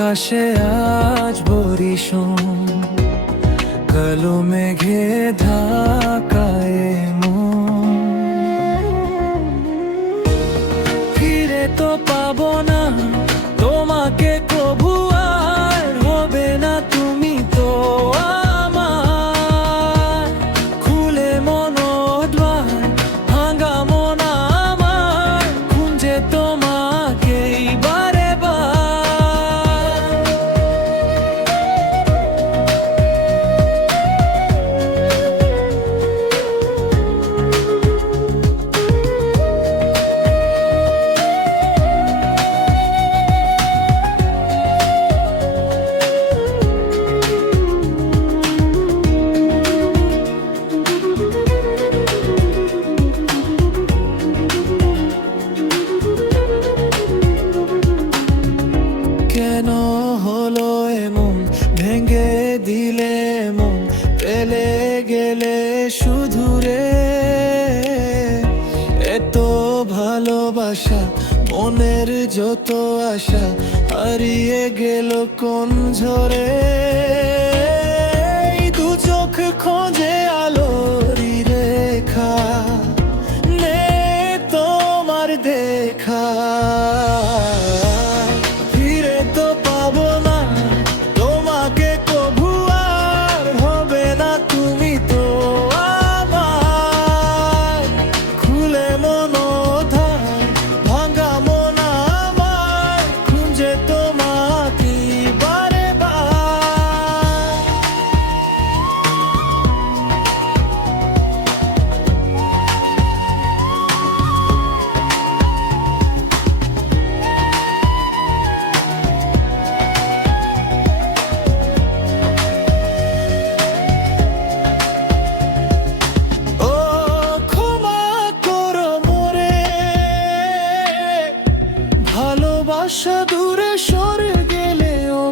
আকাশে আজ বরিশন, কালো মেঘে ঢাকায় মন। ফিরে তো পাবো না তোমাকে কভু, আর হবে না তুমি তো আমার। খুলে মনোদ্বার ভাঙা মন আমার, খুঁজে তোমাকে বারে বার। কেন হলো এমন, ভেঙে দিলে মন, পেলে গেলে শুধু রে। এত ভালোবাসা, মনের যত আশা হারিয়ে গেল কোন ঝরে। এই দু চোখ খোঁজে আলোরই রেখা, নে তোমার দেখা। ফিরে তো পাবো না তোমাকে কভু, আর হবে না তুমি তো আমার। খুলে মনোধার ভাঙা মন আমার, খুঁজে তোমাকে বারে বার। ও ক্ষমা করো মোরে, ভালোবাসা দূরে সরে গেলে ও